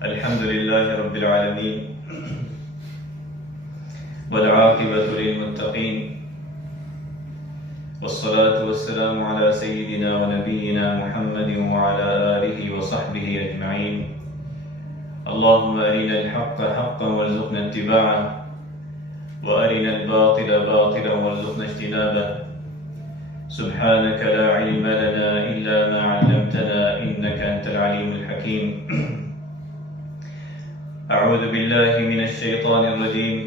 الحمد لله رب العالمين والعاقبة للمتقين والصلاة والسلام على سيدنا ونبينا محمد وعلى آله وصحبه أجمعين. اللهم أرنا الحق حقا وارزقنا اتباعه وأرنا الباطل باطلا وارزقنا اجتنابه. سبحانك لا علم لنا إلا ما علمتنا إنك أنت العليم الحكيم. أعوذ بالله من الشيطان الرجيم.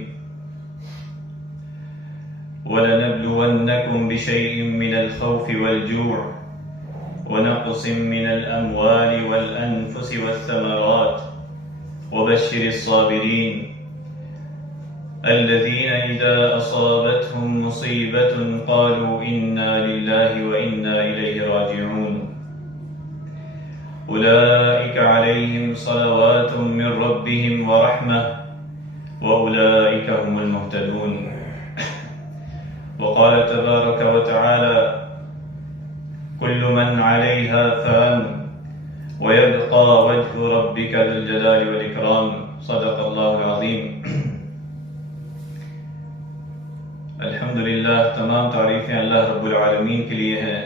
ولنبلونكم بشيء من الخوف والجوع ونقص من الأموال والأنفس والثمرات وبشر الصابرين الذين إذا أصابتهم مصيبة قالوا إنا لله وإنا إليه راجعون. أولئك عليهم صلوات من ربهم ورحمة وأولئك هم المهتدون. وقال تبارك وتعالى: كل من عليها فان ويبقى وجه ربك ذو الجلال والإكرام. صدق الله العظيم. الحمدللہ، تمام تعریفیں اللہ رب العالمین کے لیے ہیں.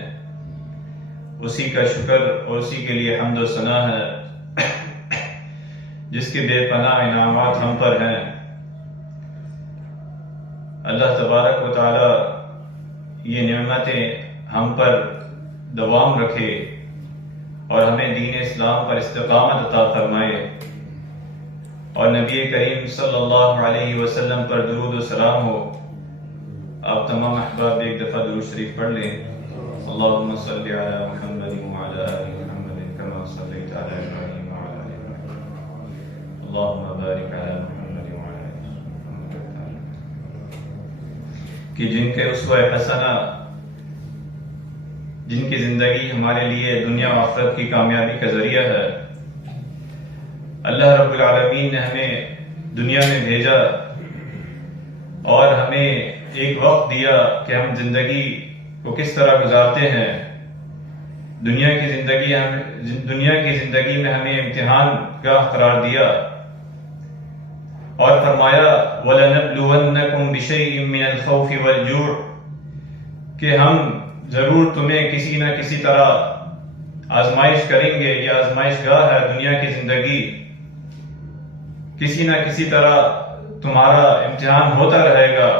اسی کا شکر اور اسی کے لیے حمد و ثنا ہے جس کے بے پناہ انعامات ہم پر ہیں. اللہ تبارک و تعالی یہ نعمتیں ہم پر دوام رکھے اور ہمیں دین اسلام پر استقامت عطا فرمائے، اور نبی کریم صلی اللہ علیہ وسلم پر درود و سلام ہو. آپ تمام احباب ایک دفعہ درود شریف پڑھ لیں. اللہم صلی علی محمد وعلی آل محمد کما صلیت علی ابراہیم وعلی آل ابراہیم. اللہم بارک علی محمد وعلی آل محمد. کہ جن کے اسوہ حسنہ، جن کی زندگی ہمارے لیے دنیا و آخرت کی کامیابی کا ذریعہ ہے. اللہ رب العالمین نے ہمیں دنیا میں بھیجا اور ہمیں ایک وقت دیا کہ ہم زندگی کو کس طرح گزارتے ہیں. دنیا کی زندگی میں ہمیں امتحان گاہ قرار دیا اور فرمایا: وَلَنَبْلُوَنَّكُمْ بِشَيْءٍ مِّنَ الْخَوْفِ وَالْجُوعِ، کہ ہم ضرور تمہیں کسی نہ کسی طرح آزمائش کریں گے. یہ آزمائش گاہ ہے دنیا کی زندگی. کسی نہ کسی طرح تمہارا امتحان ہوتا رہے گا،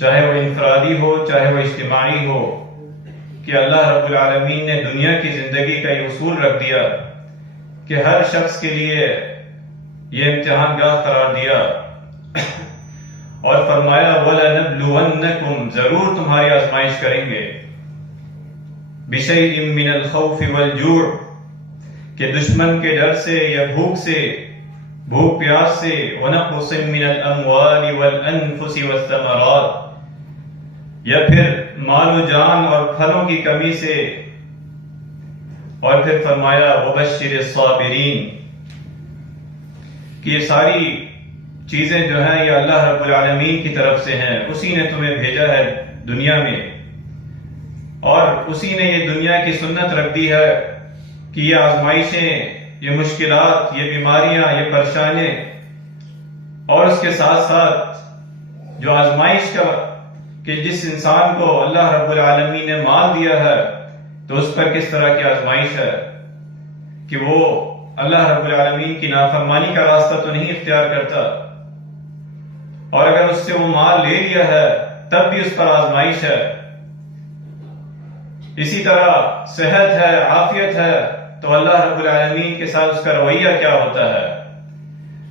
چاہے وہ انفرادی ہو چاہے وہ اجتماعی ہو. کہ اللہ رب العالمین نے دنیا کی زندگی کا یہ اصول رکھ دیا کہ ہر شخص کے لیے یہ امتحان گاہ قرار دیا اور فرمایا: وَلَنَبْلُوَنَّكُمْ، ضرور تمہاری آزمائش کریں گے. بِشَيْءٍ مِّنَ الْخَوْفِ وَالْجُوعِ، کہ دشمن کے ڈر سے یا بھوک پیاس سے. وَنَقْصٍ مِّنَ الْأَمْوَالِ وَالْأَنفُسِ وَالثَّمَرَاتِ، یا پھر مال و جان اور پھلوں کی کمی سے. اور پھر فرمایا: وَبَشِّرِ الصَّابِرِينَ، کہ یہ ساری چیزیں جو ہیں یہ اللہ رب العالمین کی طرف سے ہیں. اسی نے تمہیں بھیجا ہے دنیا میں، اور اسی نے یہ دنیا کی سنت رکھ دی ہے کہ یہ آزمائشیں، یہ مشکلات، یہ بیماریاں، یہ پریشانیاں، اور اس کے ساتھ ساتھ جو آزمائش کا کہ جس انسان کو اللہ رب العالمین نے مال دیا ہے تو اس پر کس طرح کی آزمائش ہے کہ وہ اللہ رب العالمین کی نافرمانی کا راستہ تو نہیں اختیار کرتا، اور اگر اس سے وہ مال لے لیا ہے تب بھی اس پر آزمائش ہے. اسی طرح صحت ہے، عافیت ہے، تو اللہ رب العالمین کے ساتھ اس کا رویہ کیا ہوتا ہے.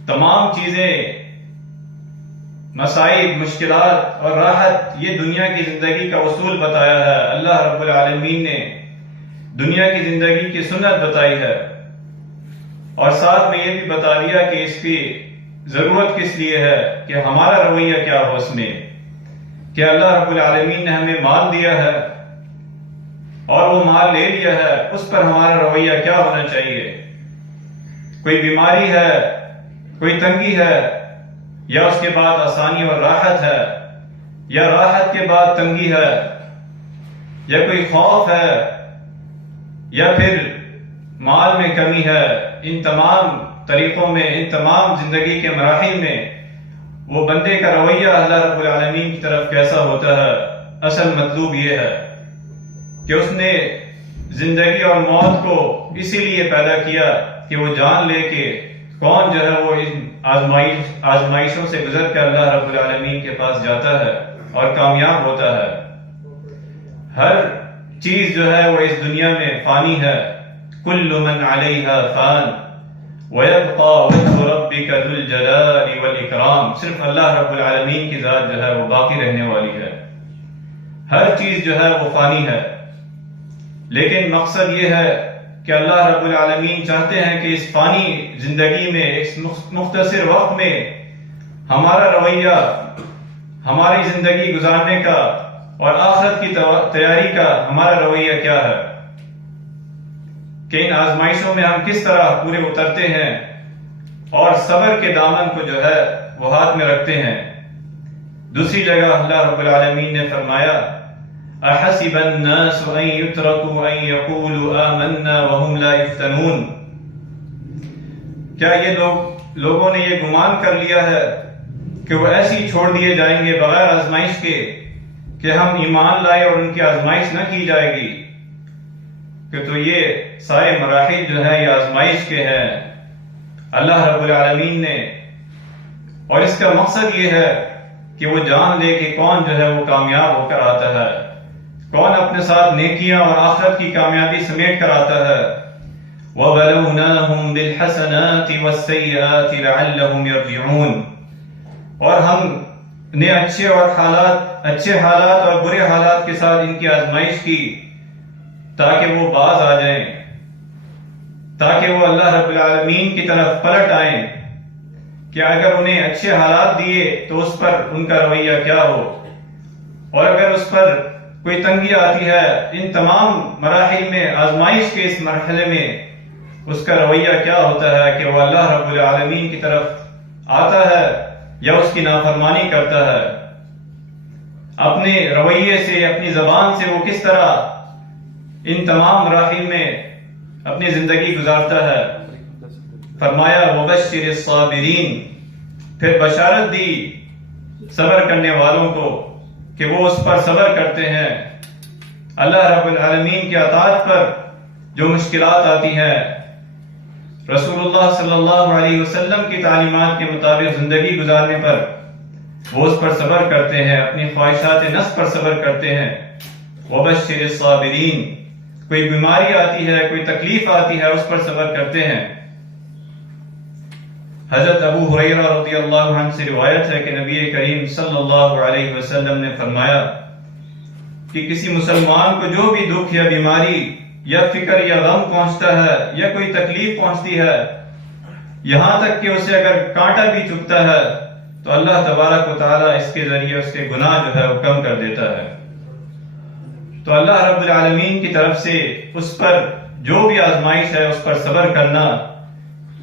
تمام چیزیں، مصائب، مشکلات اور راحت، یہ دنیا کی زندگی کا اصول بتایا ہے. اللہ رب العالمین نے دنیا کی زندگی کی سنت بتائی ہے، اور ساتھ میں یہ بھی بتا دیا کہ اس کی ضرورت کس لیے ہے، کہ ہمارا رویہ کیا ہو اس میں. کہ اللہ رب العالمین نے ہمیں مال دیا ہے اور وہ مال لے لیا ہے، اس پر ہمارا رویہ کیا ہونا چاہیے. کوئی بیماری ہے، کوئی تنگی ہے، یا اس کے بعد آسانی اور راحت ہے، یا راحت کے بعد تنگی ہے، یا کوئی خوف ہے، یا پھر مال میں کمی ہے، ان تمام طریقوں میں، ان تمام زندگی کے مراحل میں وہ بندے کا رویہ اللہ رب العالمین کی طرف کیسا ہوتا ہے، اصل مطلوب یہ ہے کہ اس نے زندگی اور موت کو اسی لیے پیدا کیا کہ وہ جان لے کہ کون جو ہے وہ ان آزمائشوں سے گزر کر اللہ رب العالمین کے پاس جاتا ہے اور کامیاب ہوتا ہے۔ ہر چیز جو ہے وہ اس دنیا میں فانی ہے، کل من علیہا فان وَيَبْقَى وَجْهُ رَبِّكَ ذُو الْجَلَالِ وَالْإِكْرَامِ، صرف اللہ رب العالمین کی ذات جو ہے وہ باقی رہنے والی ہے۔ ہر چیز جو ہے وہ فانی ہے، لیکن مقصد یہ ہے کہ اللہ رب العالمین چاہتے ہیں کہ اس فانی زندگی میں، اس مختصر وقت میں ہمارا رویہ، ہماری زندگی گزارنے کا اور آخرت کی تیاری کا ہمارا رویہ کیا ہے، کہ ان آزمائشوں میں ہم کس طرح پورے اترتے ہیں اور صبر کے دامن کو جو ہے وہ ہاتھ میں رکھتے ہیں۔ دوسری جگہ اللہ رب العالمین نے فرمایا احسب الناس ان يتركوا ان يقولوا آمنا وهم لا يفتنون، کیا یہ لوگوں نے یہ گمان کر لیا ہے کہ وہ ایسے ہی چھوڑ دیے جائیں گے بغیر آزمائش کے کہ ہم ایمان لائے اور ان کی آزمائش نہ کی جائے گی؟ کہ تو یہ سارے مراحل جو ہے یہ آزمائش کے ہیں اللہ رب العالمین نے، اور اس کا مقصد یہ ہے کہ وہ جان لے کہ کون جو ہے وہ کامیاب ہو کر آتا ہے، کون اپنے ساتھ نیکیاں اور آخرت کی کامیابی سمیٹ کر آتا ہے۔ وَبَلَوْنَاهُمْ بِالْحَسَنَاتِ وَالسَّيِّئَاتِ لَعَلَّهُمْ يَرْجِعُونَ، اور ہم نے اچھے حالات اور برے حالات کے ساتھ ان کی آزمائش کی تاکہ وہ باز آ جائیں، تاکہ وہ اللہ رب العالمین کی طرف پلٹ آئیں کہ اگر انہیں اچھے حالات دیے تو اس پر ان کا رویہ کیا ہو، اور اگر اس پر کوئی تنگی آتی ہے ان تمام مراحل میں، آزمائش کے اس مرحلے میں اس کا رویہ کیا ہوتا ہے کہ وہ اللہ رب العالمین کی طرف آتا ہے یا اس کی نافرمانی کرتا ہے، اپنے رویے سے، اپنی زبان سے وہ کس طرح ان تمام مراحل میں اپنی زندگی گزارتا ہے۔ فرمایا وَبَشِّرِ الصَّابِرِينَ، پھر بشارت دی صبر کرنے والوں کو کہ وہ اس پر صبر کرتے ہیں، اللہ رب العالمین کی اطاعت پر جو مشکلات آتی ہیں، رسول اللہ صلی اللہ علیہ وسلم کی تعلیمات کے مطابق زندگی گزارنے پر وہ اس پر صبر کرتے ہیں، اپنی خواہشات نفس پر صبر کرتے ہیں۔ وَبَشِّرِ الصَّابِرِينَ، کوئی بیماری آتی ہے، کوئی تکلیف آتی ہے، اس پر صبر کرتے ہیں۔ حضرت ابو ہریرہ رضی اللہ عنہ سے روایت ہے کہ نبی کریم صلی اللہ علیہ وسلم نے فرمایا کہ کسی مسلمان کو جو بھی دکھ یا بیماری یا فکر یا غم پہنچتا ہے یا کوئی تکلیف پہنچتی ہے، یہاں تک کہ اسے اگر کانٹا بھی چبھتا ہے تو اللہ تبارک و تعالیٰ اس کے ذریعے اس کے گناہ جو ہے وہ کم کر دیتا ہے۔ تو اللہ رب العالمین کی طرف سے اس پر جو بھی آزمائش ہے اس پر صبر کرنا،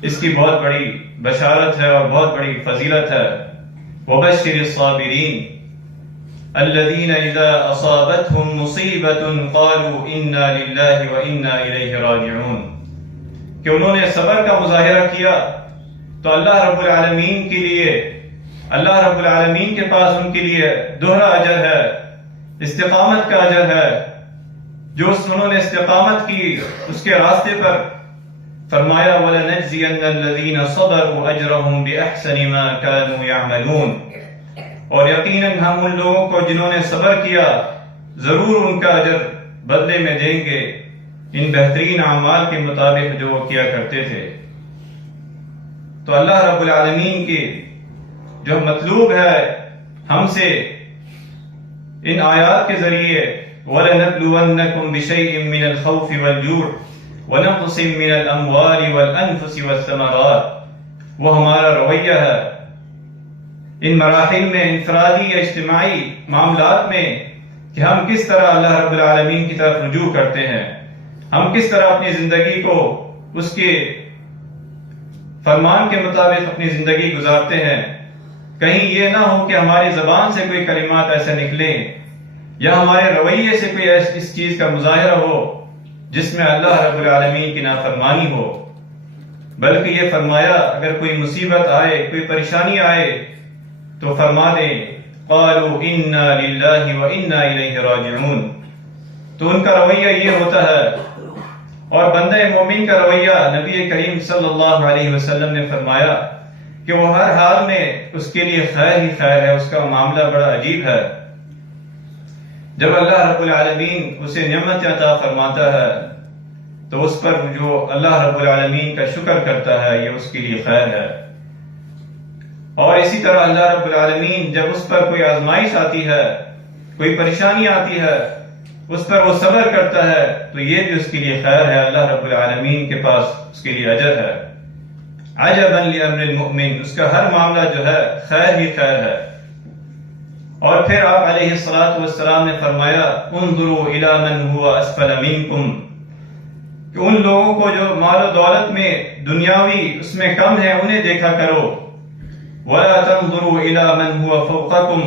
اس کی بہت بڑی بشارت ہے اور بہت بڑی فضیلت ہے۔ وَبَشِّرِ الصَّابِرِينَ الَّذِينَ إِذَا أَصَابَتْهُمْ مُصِيبَةٌ قَالُوا إِنَّا لِلَّهِ وَإِنَّا إِلَيْهِ رَاجِعُونَ، کہ انہوں نے صبر کا مظاہرہ کیا تو اللہ رب العالمین کے لیے، اللہ رب العالمین کے پاس ان کے لیے دوہرا اجر ہے، استقامت کا اجر ہے۔ جو انہوں نے استقامت کی اس کے راستے پر، فرمایا وَلَنَجْزِيَنَّ الَّذِينَ صَبَرُوا أَجْرَهُمْ بِأَحْسَنِ مَا كَانُوا يَعْمَلُونَ، اور یقیناً ہم ان لوگوں کو جنہوں نے صبر کیا ضرور ان کا اجر بدلے میں دیں گے ان بہترین اعمال کے مطابق جو وہ کیا کرتے تھے۔ تو اللہ رب العالمین کے جو مطلوب ہے ہم سے ان آیات کے ذریعے وَلَنَبْلُوَنَّكُمْ بِشَيْءٍ مِّنَ الْخَوْفِ وَالْجُوعِ وَنَقْصٍ مِّنَ الْأَمْوَالِ وَالْأَنفُسِ وَالثَّمَرَاتِ، وہ ہمارا رویہ ہے ان مراحل میں، انفرادی یا اجتماعی معاملات میں، کہ ہم کس طرح اللہ رب العالمین کی طرف رجوع کرتے ہیں، ہم کس طرح اپنی زندگی کو اس کے فرمان کے مطابق اپنی زندگی گزارتے ہیں۔ کہیں یہ نہ ہو کہ ہماری زبان سے کوئی کلمات ایسے نکلیں یا ہمارے رویے سے کوئی اس چیز کا مظاہرہ ہو جس میں اللہ رب العالمین کی نافرمانی ہو۔ بلکہ یہ فرمایا اگر کوئی مصیبت آئے، کوئی پریشانی آئے تو فرما دیں قالوا انا للہ وانا الیہ راجعون۔ تو ان کا رویہ یہ ہوتا ہے، اور بندہ مومن کا رویہ نبی کریم صلی اللہ علیہ وسلم نے فرمایا کہ وہ ہر حال میں اس کے لیے خیر ہی خیر ہے، اس کا معاملہ بڑا عجیب ہے۔ جب اللہ رب العالمین اسے نعمت عطا فرماتا ہے تو اس پر جو اللہ رب العالمین کا شکر کرتا ہے یہ اس کے لیے خیر ہے، اور اسی طرح اللہ رب العالمین جب اس پر کوئی آزمائش آتی ہے، کوئی پریشانی آتی ہے، اس پر وہ صبر کرتا ہے تو یہ بھی اس کے لیے خیر ہے، اللہ رب العالمین کے پاس اس کے لیے اجر ہے۔ عجبا لامر المؤمن، اس کا ہر معاملہ جو ہے خیر ہی خیر ہے۔ اور پھر آپ علیہ الصلوۃ والسلام نے فرمایا انظروا الی من هو اسفل منکم، کہ ان لوگوں کو جو مال و دولت میں دنیاوی اس میں کم ہے انہیں دیکھا کرو، ولا تنظروا الی من هو فوقکم،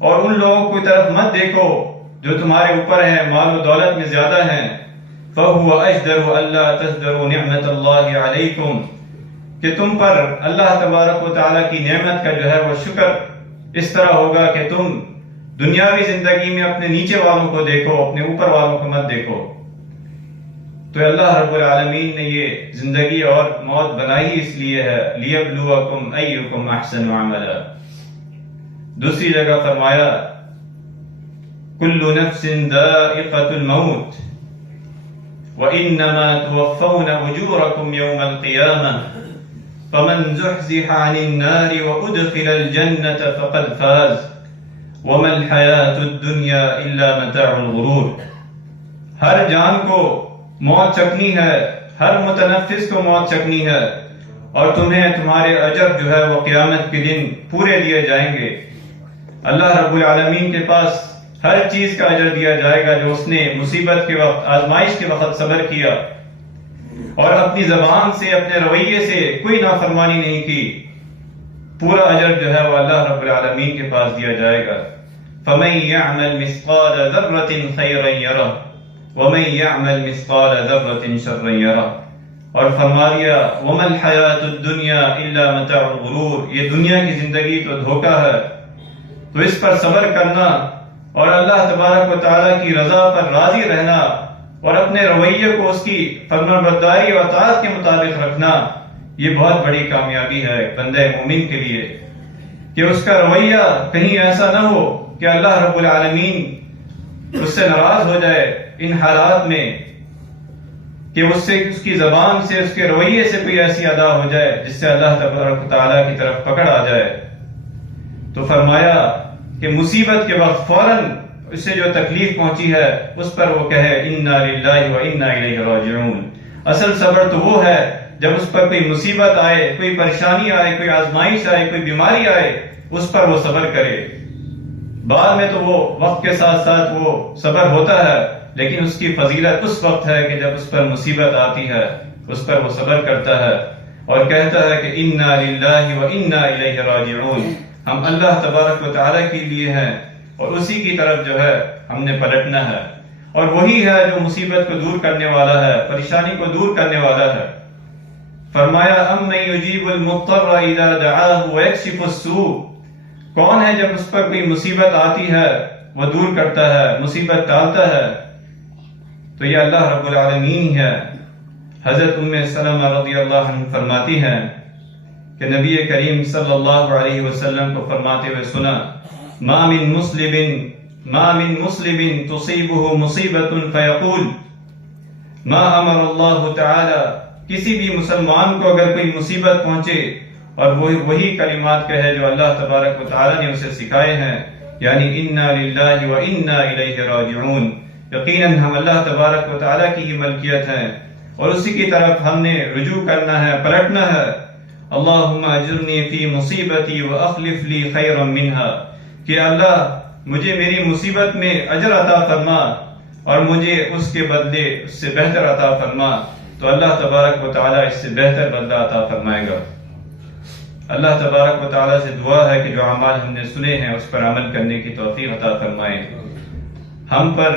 اور ان لوگوں کی طرف مت دیکھو جو تمہارے اوپر ہیں، مال و دولت میں زیادہ ہیں، فهو اجدر الا تزدروا نعمت اللہ علیکم، کہ تم پر اللہ تبارک و تعالیٰ کی نعمت کا جو ہے وہ شکر اس طرح ہوگا کہ تم دنیاوی زندگی میں اپنے نیچے والوں کو دیکھو، اپنے اوپر والوں کو مت دیکھو۔ تو اللہ رب العالمین نے یہ زندگی اور موت بنائی اس لیے ہے لیبلوکم ایکم احسن عملا۔ دوسری جگہ فرمایا کل نفس ذائقۃ الموت وانما توفون اجورکم یوم القیامہ فمن زحزح عن النار وادخل الجنة فقد فاز وما الحیاة الدنیا الا متاع الغرور۔ ہر جان کو موت چکنی ہے، ہر متنفس کو موت چکنی ہے، اور تمہیں تمہارے اجر جو ہے وہ قیامت کے دن پورے دیے جائیں گے۔ اللہ رب العالمین کے پاس ہر چیز کا اجر دیا جائے گا جو اس نے مصیبت کے وقت، آزمائش کے وقت صبر کیا اور اپنی زبان سے، اپنے رویے سے کوئی نافرمانی نہیں کی، پورا اجر جو ہے وہ اللہ رب العالمین کے پاس دیا جائے گا۔ فَمَن يَعْمَلْ مِثْقَالَ ذَرَّةٍ خَيْرًا يَرَهُ وَمَن يَعْمَلْ مِثْقَالَ ذَرَّةٍ شَرًّا يَرَهُ، اور فرما دیا وَمَا الْحَيَاةُ الدُّنْيَا إِلَّا مَتَاعُ الْغُرُورِ، یہ دنیا کی زندگی تو دھوکہ ہے۔ تو اس پر صبر کرنا اور اللہ تبارک و تعالیٰ کی رضا پر راضی رہنا اور اپنے رویے کو اس کی فرمانبرداری اور اطاعت کے مطابق رکھنا، یہ بہت بڑی کامیابی ہے بندہ مومن کے لیے، کہ اس کا رویہ کہیں ایسا نہ ہو کہ اللہ رب العالمین اس سے ناراض ہو جائے ان حالات میں، کہ اس سے، اس کی زبان سے، اس کے رویے سے کوئی ایسی ادا ہو جائے جس سے اللہ تبارک و تعالیٰ کی طرف پکڑ آ جائے۔ تو فرمایا کہ مصیبت کے وقت فوراً اس سے جو تکلیف پہنچی ہے اس پر وہ کہے انا للہ وانا الیہ راجعون۔ اصل صبر تو وہ ہے جب اس پر کوئی مصیبت آئے، کوئی پریشانی آئے، کوئی آزمائش آئے، کوئی بیماری آئے، اس پر وہ صبر کرے۔ بعد میں تو وہ وقت کے ساتھ ساتھ وہ صبر ہوتا ہے، لیکن اس کی فضیلت اس وقت ہے کہ جب اس پر مصیبت آتی ہے اس پر وہ صبر کرتا ہے اور کہتا ہے کہ انا للہ وانا الیہ راجعون، ہم اللہ تبارک و تعالیٰ کے لیے ہیں اور اسی کی طرف جو ہے ہم نے پلٹنا ہے، اور وہی ہے جو مصیبت کو دور کرنے والا ہے، پریشانی کو دور کرنے والا ہے۔ فرمایا امن یجیب المضطر اذا دعاہ ویکشف السوء، کون ہے جب اس پر کوئی مصیبت آتی ہے وہ دور کرتا ہے، مصیبت ٹالتا ہے؟ تو یہ اللہ رب العالمین ہے۔ حضرت ام سلمہ رضی اللہ عنہ فرماتی ہیں کہ نبی کریم صلی اللہ علیہ وسلم کو فرماتے ہوئے سنا ما من مسلم تصیبہ مصیبت فیقول ما امر اللہ تعالی، کسی بھی مسلمان کو اگر کوئی مصیبت پہنچے اور وہی کلمات کہے جو اللہ تبارک و تعالی نے اسے سکھائے ہیں، یعنی انا للہ وانا الیہ راجعون، یقیناً ہم اللہ تبارک و تعالی کی ہی ملکیت ہیں اور اسی کی طرف ہم نے رجوع کرنا ہے، پلٹنا ہے۔ اللہم اجرنی فی مصیبتی واخلف لی خیرا منہا، کہ اللہ مجھے میری مصیبت میں اجر عطا فرما اور مجھے اس کے بدلے اس سے بہتر عطا فرما، تو اللہ تبارک و تعالیٰ اس سے بہتر بدلہ عطا فرمائے گا۔ اللہ تبارک و تعالیٰ سے دعا ہے کہ جو اعمال ہم نے سنے ہیں اس پر عمل کرنے کی توفیق عطا فرمائے، ہم پر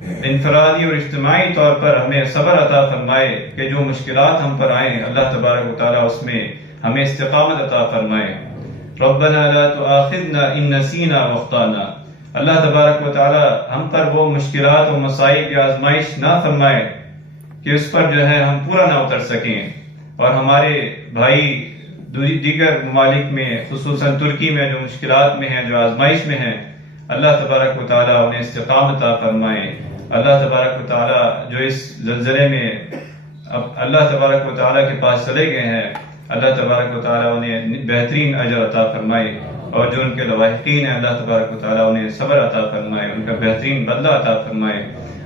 انفرادی اور اجتماعی طور پر ہمیں صبر عطا فرمائے کہ جو مشکلات ہم پر آئیں اللہ تبارک و تعالیٰ اس میں ہمیں استقامت عطا فرمائے. ربنا لا تؤاخذنا ان نسینا واخطانا. اللہ تبارک و تعالیٰ ہم پر وہ مشکلات و مصائب یا آزمائش نہ فرمائے کہ اس پر جو ہے ہم پورا نہ اتر سکیں، اور ہمارے بھائی دیگر ممالک میں خصوصاً ترکی میں جو مشکلات میں ہیں، جو آزمائش میں ہیں، اللہ تبارک و تعالیٰ انہیں استقامت عطا فرمائے. اللہ تبارک و تعالیٰ جو اس زلزلے میں اب اللہ تبارک و تعالیٰ کے پاس چلے گئے ہیں، اللہ تبارک و تعالیٰ انہیں بہترین اجر عطا فرمائے، اور جو ان کے لواحقین ہیں اللہ تبارک و تعالیٰ انہیں صبر عطا فرمائے، ان کا بہترین بدلہ عطا فرمائے.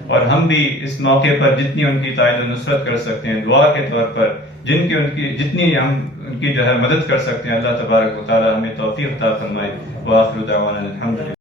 اور ہم بھی اس موقع پر جتنی ان کی تائید و نصرت کر سکتے ہیں دعا کے طور پر، جتنی ہم ان کی جو ہے مدد کر سکتے ہیں، اللہ تبارک و تعالیٰ ہمیں توفیق عطا فرمائے. وآخر دعوانا الحمدللہ.